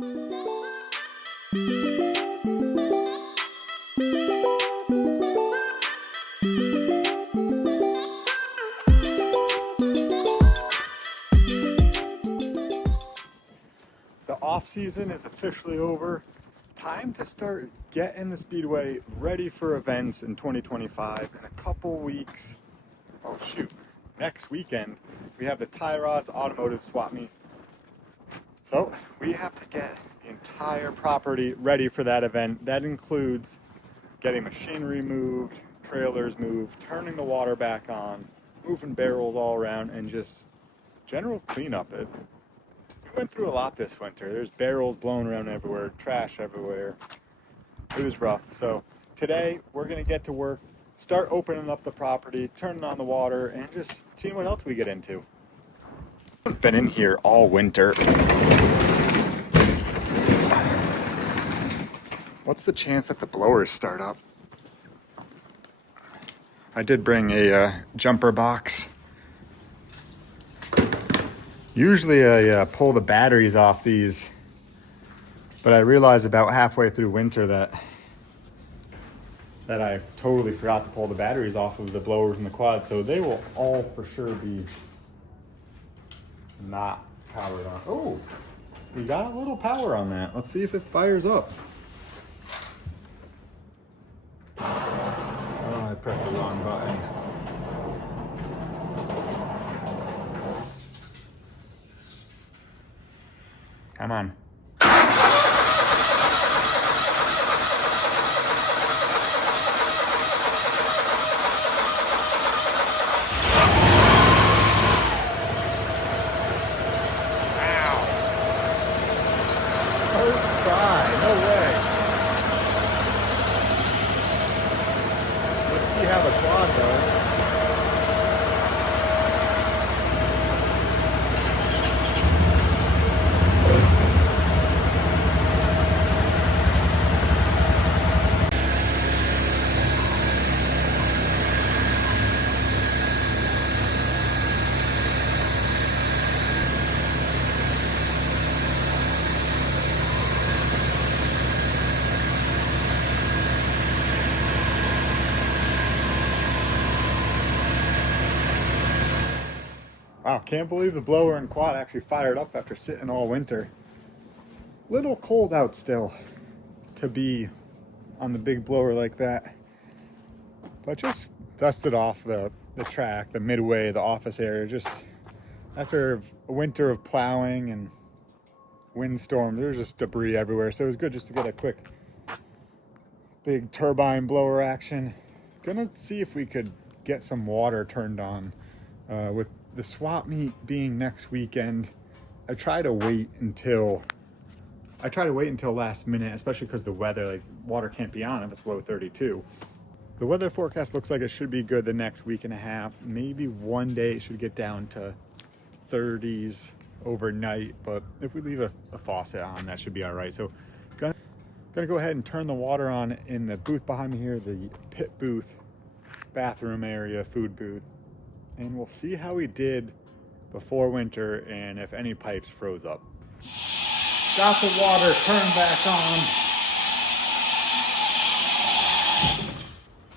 The off season is officially over. Time to start getting the Speedway ready for events in 2025. In a couple weeks, oh shoot, next weekend, we have the Tie Rods Automotive Swap Meet. So we have to get the entire property ready for that event. That includes getting machinery moved, trailers moved, turning the water back on, moving barrels all around, and just general cleanup. We went through a lot this winter. There's barrels blown around everywhere, trash everywhere. It was rough. So today we're gonna get to work, start opening up the property, turning on the water, and just seeing what else we get into. I've been in here all winter. What's the chance that the blowers start up? I did bring a jumper box. Usually I pull the batteries off these, but I realized about halfway through winter that I totally forgot to pull the batteries off of the blowers and the quads, so they will all for sure be not powered on. Oh, we got a little power on that. Let's see if it fires up. Oh, I pressed the wrong button. Come on. First try, no way. Let's see how the quad does. Wow, can't believe the blower and quad actually fired up after sitting all winter. Little cold out still to be on the big blower like that. But just dusted off the track, the midway, the office area. Just after a winter of plowing and windstorm, there was just debris everywhere. So it was good just to get a quick big turbine blower action. Gonna see if we could get some water turned on with the swap meet being next weekend. I try to wait until last minute, especially because the weather, like water can't be on if it's below 32. The weather forecast looks like it should be good the next week and a half. Maybe one day it should get down to 30s overnight, but if we leave a faucet on, that should be all right. So gonna go ahead and turn the water on in the booth behind me here, the pit booth, bathroom area, food booth. And we'll see how we did before winter and if any pipes froze up. Got the water turned back on.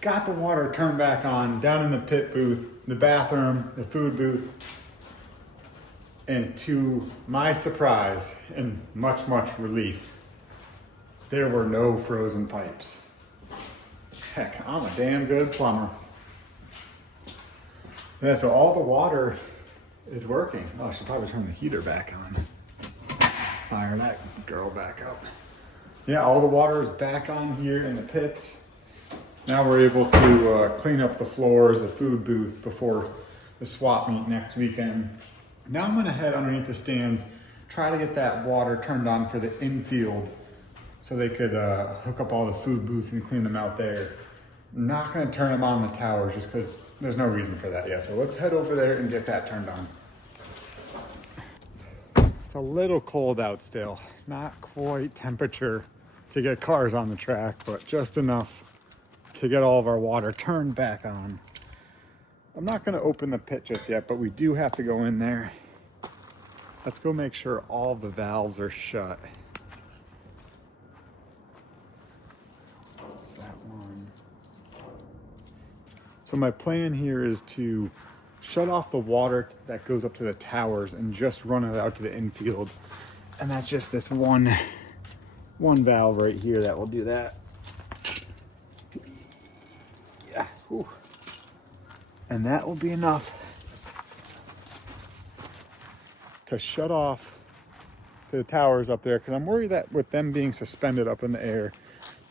Got the water turned back on down in the pit booth, the bathroom, the food booth. And to my surprise and much, much relief, there were no frozen pipes. Heck, I'm a damn good plumber. Yeah, so all the water is working. Oh, I should probably turn the heater back on. Fire that girl back up. Yeah, all the water is back on here in the pits. Now we're able to clean up the floors, the food booth before the swap meet next weekend. Now I'm gonna head underneath the stands, try to get that water turned on for the infield so they could hook up all the food booths and clean them out there. Not gonna turn them on the towers just because there's no reason for that yet. So let's head over there and get that turned on. It's a little cold out still. Not quite temperature to get cars on the track, but just enough to get all of our water turned back on. I'm not gonna open the pit just yet, but we do have to go in there. Let's go make sure all the valves are shut. that one. So my plan here is to shut off the water that goes up to the towers and just run it out to the infield. And that's just this one valve right here that will do that. Yeah. Whew. And that will be enough to shut off the towers up there, because I'm worried that with them being suspended up in the air,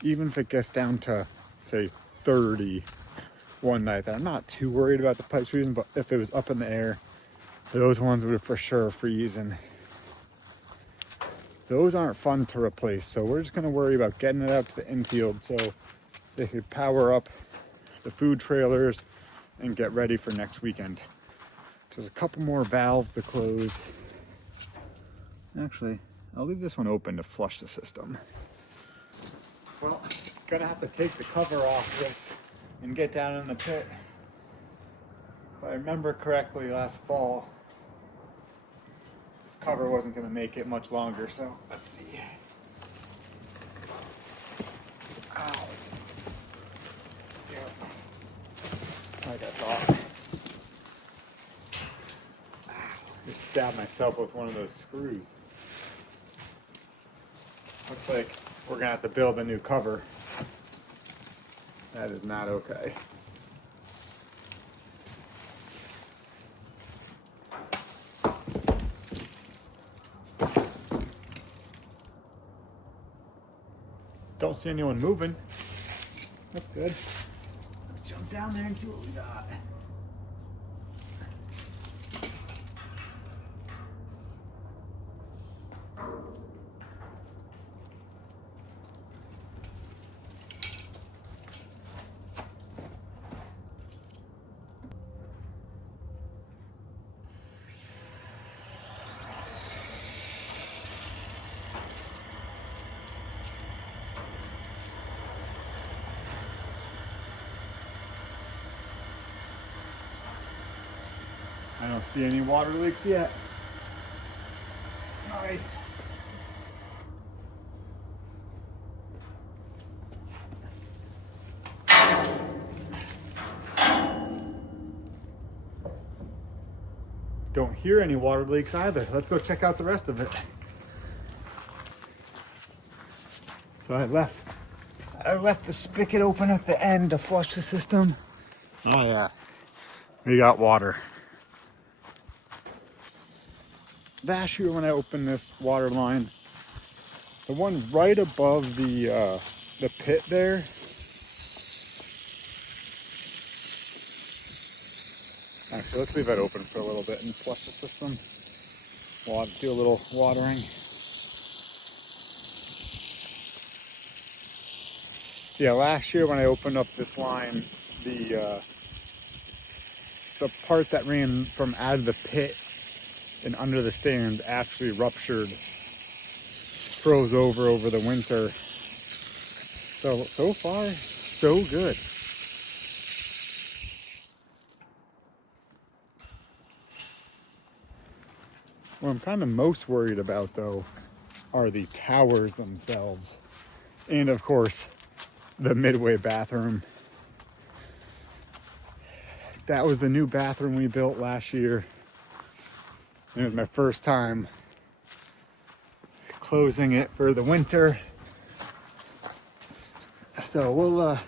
even if it gets down to say 30 one night, that I'm not too worried about the pipes freezing, but if it was up in the air, those ones would for sure freeze, and those aren't fun to replace. So we're just going to worry about getting it out to the infield so they could power up the food trailers and get ready for next weekend. There's a couple more valves to close. Actually, I'll leave this one open to flush the system. Well, gonna have to take the cover off this and get down in the pit. If I remember correctly, last fall, this cover wasn't gonna make it much longer, so let's see. Ow. Yep. Like I thought. Ow. Just stabbed myself with one of those screws. Looks like we're gonna have to build a new cover. That is not okay. Don't see anyone moving. That's good. Let's jump down there and see what we got. I don't see any water leaks yet. Nice. Don't hear any water leaks either. Let's go check out the rest of it. So I left the spigot open at the end to flush the system. Oh yeah, we got water. Last year when I opened this water line, the one right above the pit there, actually let's leave that open for a little bit and flush the system while I do a little watering. Yeah, last year when I opened up this line, the part that ran from out of the pit and under the stand actually ruptured, froze over the winter. So far, so good. What I'm kind of most worried about though are the towers themselves. And of course, the midway bathroom. That was the new bathroom we built last year. It was my first time closing it for the winter. So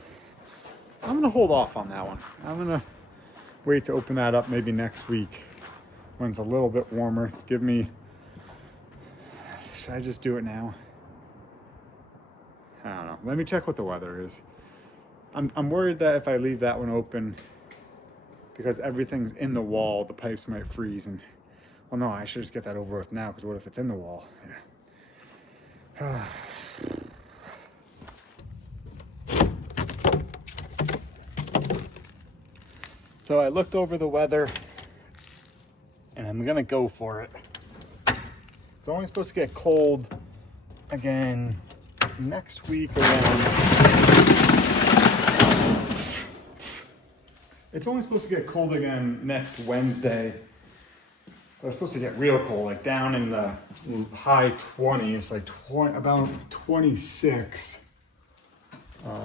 I'm gonna hold off on that one. I'm gonna wait to open that up maybe next week when it's a little bit warmer. Should I just do it now? I don't know. Let me check what the weather is. I'm worried that if I leave that one open, because everything's in the wall, the pipes might freeze and, well, no, I should just get that over with now, because what if it's in the wall? Yeah. So I looked over the weather, and I'm gonna go for it. It's only supposed to get cold again next week It's only supposed to get cold again next Wednesday. But it's supposed to get real cold, like down in the high 20s, like about 26.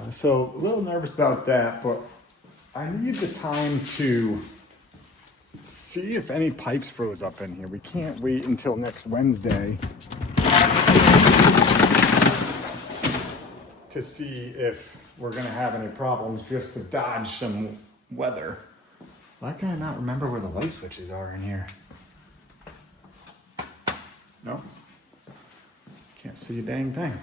So a little nervous about that, but I need the time to see if any pipes froze up in here. We can't wait until next Wednesday to see if we're gonna have any problems, just to dodge some weather. Why can I not remember where the light switches are in here? No, can't see a dang thing.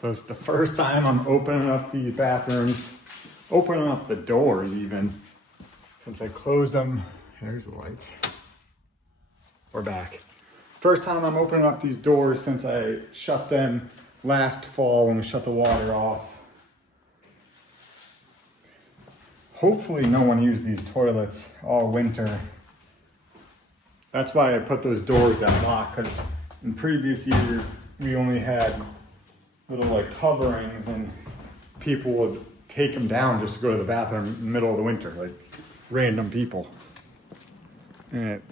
So it's the first time I'm opening up these bathrooms, opening up the doors even, since I closed them. There's the lights. We're back. First time I'm opening up these doors since I shut them last fall when we shut the water off. Hopefully no one used these toilets all winter. That's why I put those doors that lock, because in previous years we only had little like coverings and people would take them down just to go to the bathroom in the middle of the winter, like random people. And it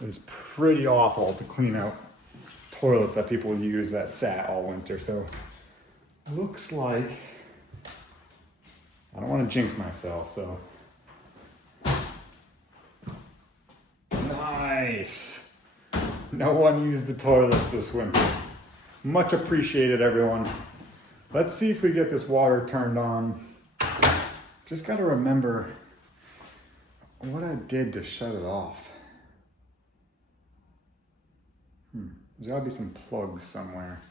was pretty awful to clean out toilets that people use that sat all winter. So looks like, I don't want to jinx myself, so. Nice. No one used the toilets this winter. Much appreciated, everyone. Let's see if we get this water turned on. Just got to remember what I did to shut it off. There's got to be some plugs somewhere.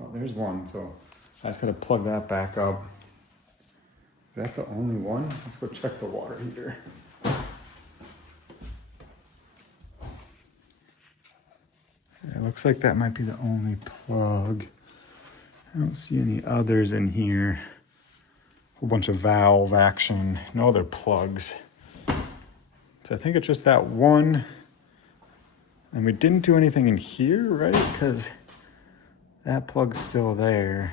Oh, there's one, so I just got to plug that back up. Is that the only one? Let's go check the water heater. It looks like that might be the only plug. I don't see any others in here. A whole bunch of valve action, no other plugs. So I think it's just that one. And we didn't do anything in here, right? Because that plug's still there.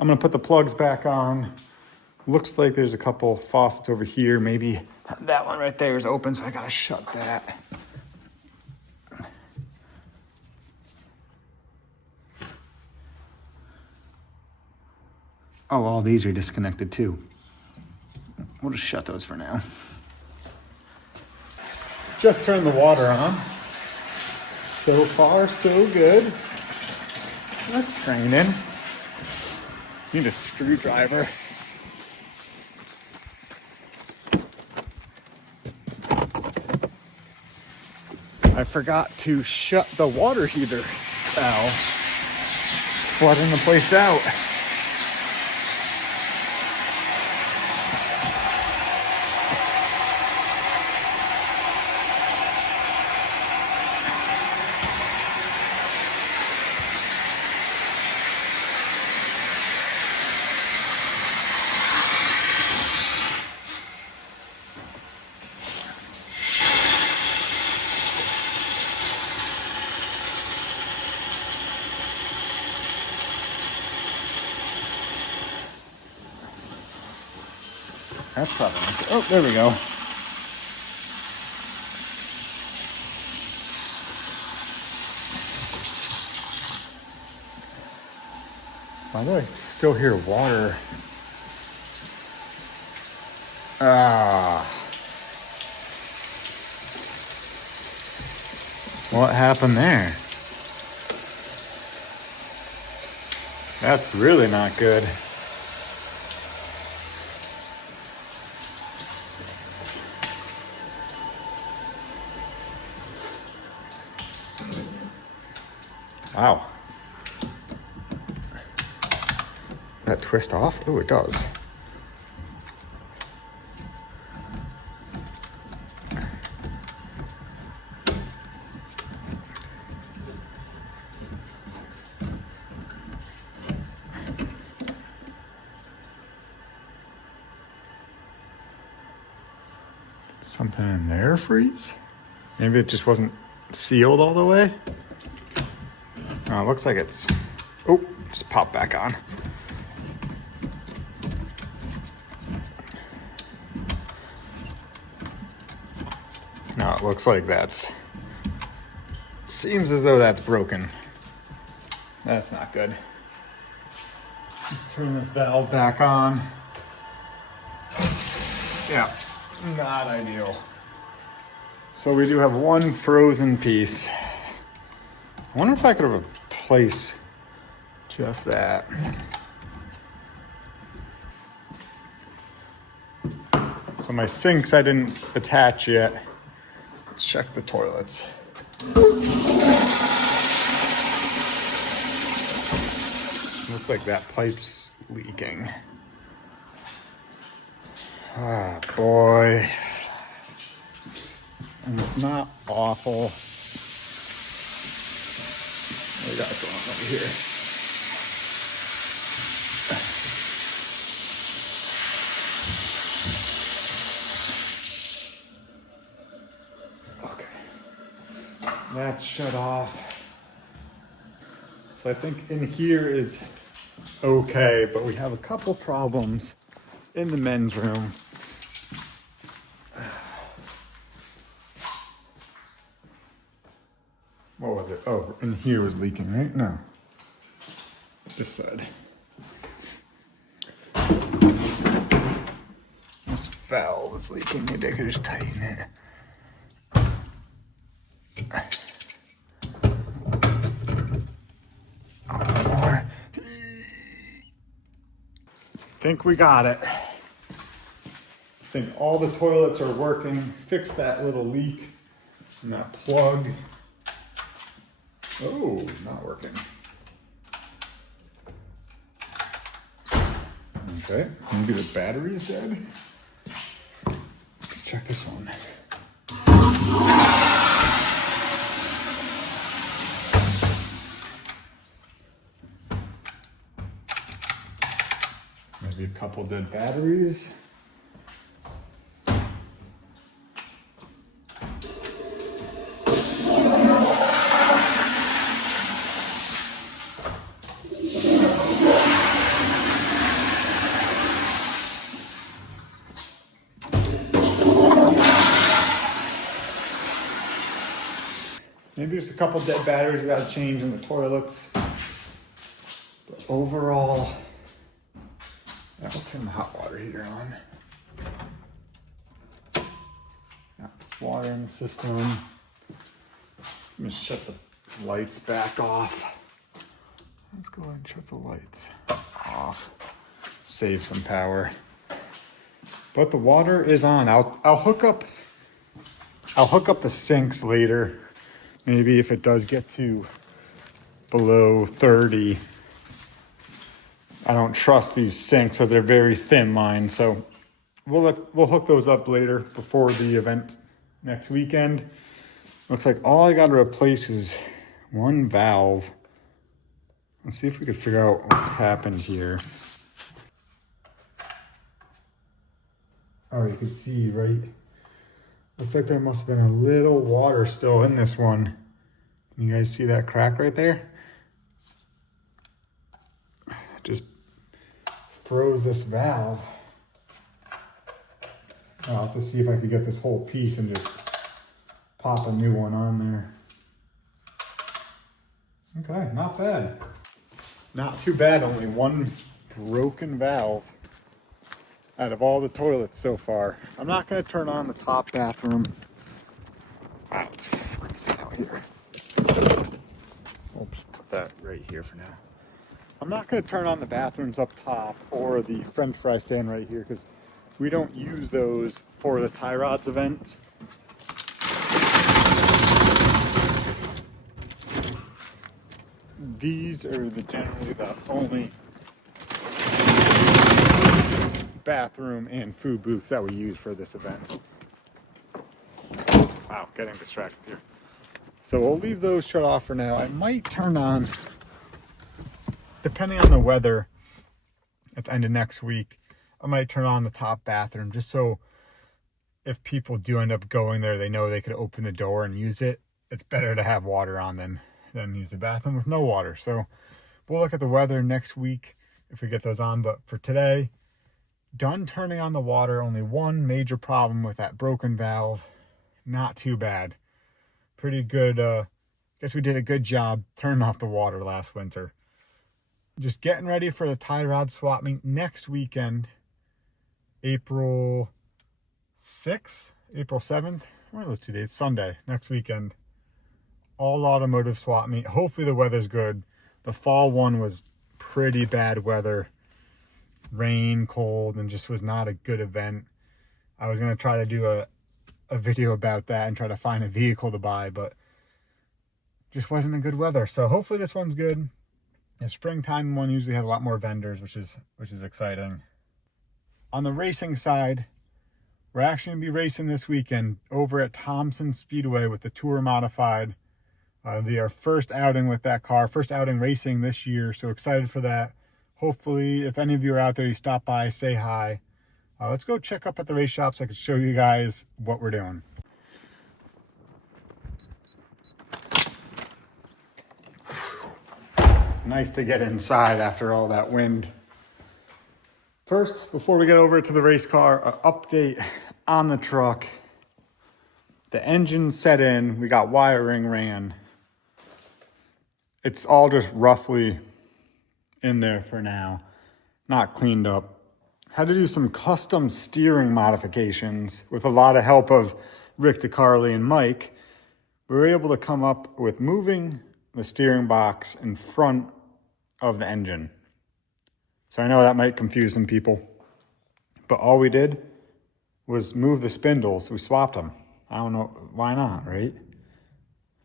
I'm gonna put the plugs back on. Looks like there's a couple faucets over here. Maybe that one right there is open, so I gotta shut that. Oh, all these are disconnected too. We'll just shut those for now. Just turned the water on. So far, so good. That's draining. Need a screwdriver. I forgot to shut the water heater valve, flooding the place out. That's probably not good. Oh, there we go. Why do I still hear water? What happened there? That's really not good. Wow. That twist off? Oh, it does. Something in there freeze? Maybe it just wasn't sealed all the way? Oh, it looks like it's, oh, just popped back on. No, it looks like that's Seems as though that's broken. That's not good. Just turn this valve back on. Yeah, not ideal. So we do have one frozen piece. I wonder if I could replace just that. So my sinks I didn't attach yet. Let's check the toilets. Looks like that pipe's leaking. Ah, boy. And it's not awful. What do we got going over here? Okay. That's shut off. So I think in here is okay, but we have a couple problems in the men's room. What was it? Oh, in here was leaking, right? No. This side. This valve is leaking. Maybe I could just tighten it. More. Think we got it. I think all the toilets are working. Fix that little leak in that plug. Oh, not working. Okay, maybe the battery's dead. Let's check this one. Maybe a couple dead batteries. Maybe just a couple dead batteries we gotta change in the toilets. But overall, I'll turn the hot water heater on. Got water in the system. Let me shut the lights back off. Let's go ahead and shut the lights off. Save some power. But the water is on. I'll hook up the sinks later. Maybe if it does get to below 30. I don't trust these sinks as they're very thin line, so we'll hook those up later before the event next weekend. Looks like all I got to replace is one valve. Let's see if we could figure out what happened here. Oh, you can see, right? Looks like there must have been a little water still in this one. Can you guys see that crack right there? Just froze this valve. I'll have to see if I could get this whole piece and just pop a new one on there. Okay, not bad. Not too bad, only one broken valve out of all the toilets so far. I'm not gonna turn on the top bathroom. Wow, it's freezing out here. Oops, put that right here for now. I'm not gonna turn on the bathrooms up top or the French fry stand right here because we don't use those for the tie rods event. These are generally the only bathroom and food booths that we use for this event. Wow, getting distracted here. So we'll leave those shut off for now. I might turn on, depending on the weather at the end of next week, I might turn on the top bathroom just so if people do end up going there, they know they could open the door and use it. It's better to have water on than use the bathroom with no water. So we'll look at the weather next week if we get those on. But for today, done turning on the water. Only one major problem with that broken valve. Not too bad. Pretty good. Got guess we did a good job turning off the water last winter. Just getting ready for the tie rod swap meet next weekend, April 6th, April 7th. One of those 2 days, Sunday, next weekend. All automotive swap meet. Hopefully the weather's good. The fall one was pretty bad weather. Rain, cold, and just was not a good event. I was going to try to do a video about that and try to find a vehicle to buy, but just wasn't a good weather. So hopefully this one's good. The springtime one usually has a lot more vendors, which is exciting. On the racing side, we're actually going to be racing this weekend over at Stafford Speedway with the Tour Modified. It'll be our first outing with that car, first outing racing this year, so excited for that. Hopefully, if any of you are out there, you stop by, say hi. Let's go check up at the race shop so I can show you guys what we're doing. Nice to get inside after all that wind. First, before we get over to the race car, an update on the truck. The engine set in, we got wiring ran. It's all just roughly in there for now, not cleaned up. Had to do some custom steering modifications with a lot of help of Rick DeCarli and Mike. We were able to come up with moving the steering box in front of the engine. So I know that might confuse some people, but all we did was move the spindles. We swapped them. I don't know, why not, right?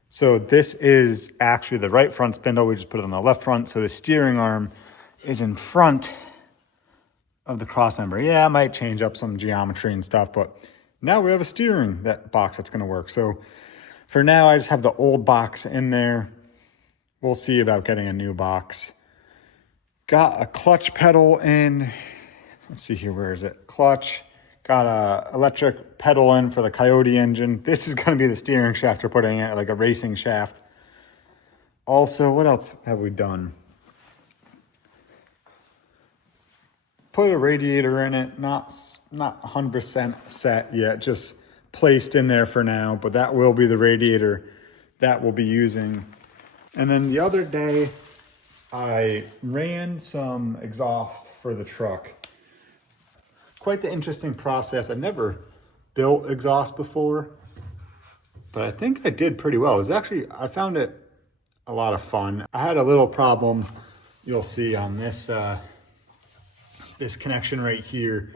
So this is actually the right front spindle. We just put it on the left front. So the steering arm is in front of the cross member. Yeah, I might change up some geometry and stuff, but now we have a steering box that's gonna work. So for now, I just have the old box in there. We'll see about getting a new box. Got a clutch pedal in. Let's see here, where is it? Clutch. Got a electric pedal in for the Coyote engine. This is gonna be the steering shaft we're putting in, like a racing shaft. Also, what else have we done? Put a radiator in it, not 100% set yet, just placed in there for now, but that will be the radiator that we'll be using. And then the other day, I ran some exhaust for the truck. Quite the interesting process. I've never built exhaust before, but I think I did pretty well. It was actually, I found it a lot of fun. I had a little problem, you'll see on this, this connection right here,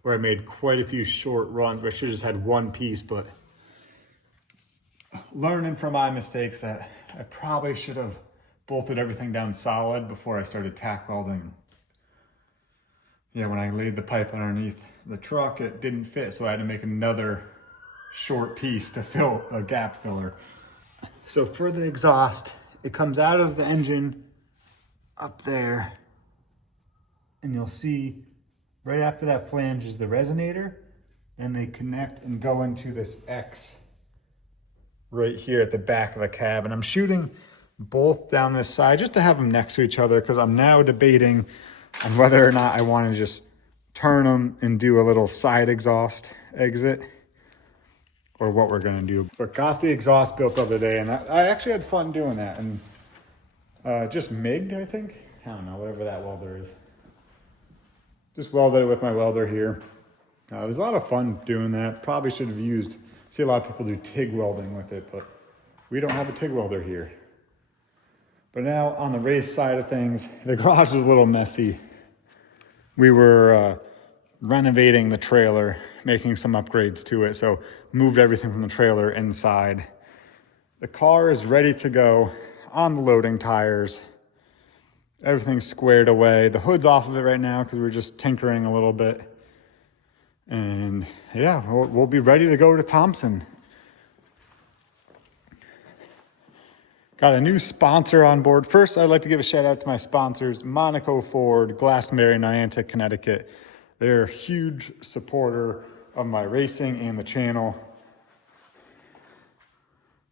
where I made quite a few short runs, where I should have just had one piece, but learning from my mistakes that I probably should have bolted everything down solid before I started tack welding. Yeah, when I laid the pipe underneath the truck, it didn't fit, so I had to make another short piece to fill a gap filler. So for the exhaust, it comes out of the engine up there, and you'll see right after that flange is the resonator, and they connect and go into this X right here at the back of the cab. And I'm shooting both down this side just to have them next to each other, because I'm now debating on whether or not I want to just turn them and do a little side exhaust exit, or what we're going to do. But got the exhaust built the other day, and I actually had fun doing that. And just MIG'd, I think. I don't know, whatever that welder is. Just welded it with my welder here. It was a lot of fun doing that. Probably should have used, see a lot of people do TIG welding with it, but we don't have a TIG welder here. But now on the race side of things, the garage is a little messy. We were renovating the trailer, making some upgrades to it, so moved everything from the trailer inside. The car is ready to go on the loading tires. Everything's squared away. The hood's off of it right now because we're just tinkering a little bit. And yeah, we'll be ready to go to Thompson. Got a new sponsor on board. First, I'd like to give a shout out to my sponsors, Monaco Ford, Glastonbury, Niantic, Connecticut. They're a huge supporter of my racing and the channel.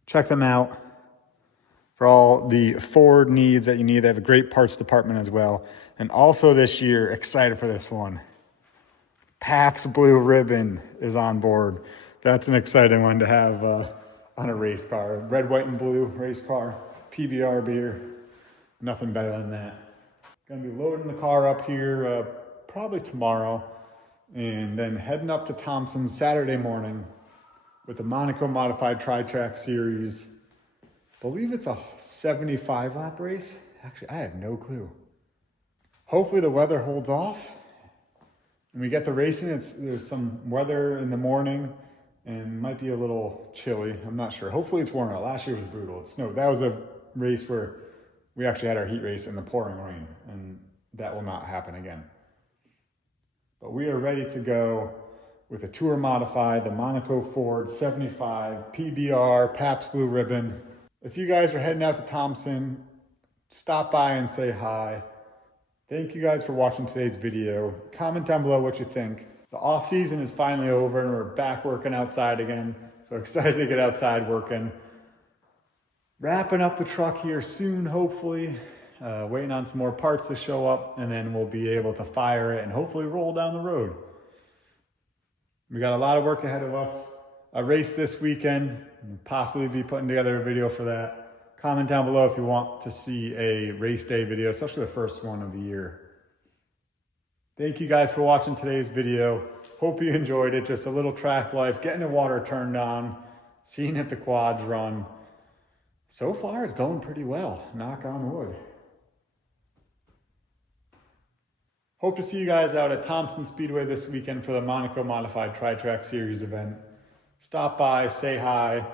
Check them out for all the Ford needs that you need. They have a great parts department as well. And also this year, excited for this one, Pabst Blue Ribbon is on board. That's an exciting one to have on a race car. Red, white, and blue race car, PBR beer. Nothing better than that. Gonna be loading the car up here probably tomorrow, and then heading up to Thompson Saturday morning with the Monaco Modified Tri-Track Series. I believe it's a 75 lap race. Actually, I have no clue. Hopefully the weather holds off and we get the racing. There's some weather in the morning and might be a little chilly. I'm not sure. Hopefully it's warm out. Last year was brutal. It snowed. That was a race where we actually had our heat race in the pouring rain, and that will not happen again. But we are ready to go with a Tour Modified, the Monaco Ford 75 PBR Pabst Blue Ribbon. If you guys are heading out to Thompson, stop by and say hi. Thank you guys for watching today's video. Comment down below what you think. The off season is finally over and we're back working outside again. So excited to get outside working. Wrapping up the truck here soon, hopefully. Waiting on some more parts to show up, and then we'll be able to fire it and hopefully roll down the road. We got a lot of work ahead of us. A race this weekend, possibly be putting together a video for that. Comment down below if you want to see a race day video, especially the first one of the year. Thank you guys for watching today's video. Hope you enjoyed it. Just a little track life, getting the water turned on, seeing if the quads run. So far, it's going pretty well, knock on wood. Hope to see you guys out at Thompson Speedway this weekend for the Monaco Modified Tri-Track Series event. Stop by, say hi.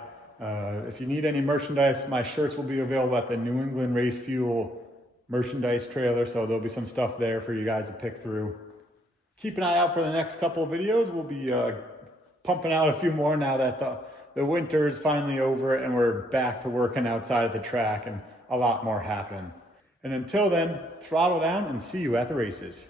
If you need any merchandise, my shirts will be available at the New England Race Fuel merchandise trailer, so there'll be some stuff there for you guys to pick through. Keep an eye out for the next couple of videos. We'll be pumping out a few more now that the winter is finally over and we're back to working outside of the track and a lot more happening. And until then, throttle down and see you at the races.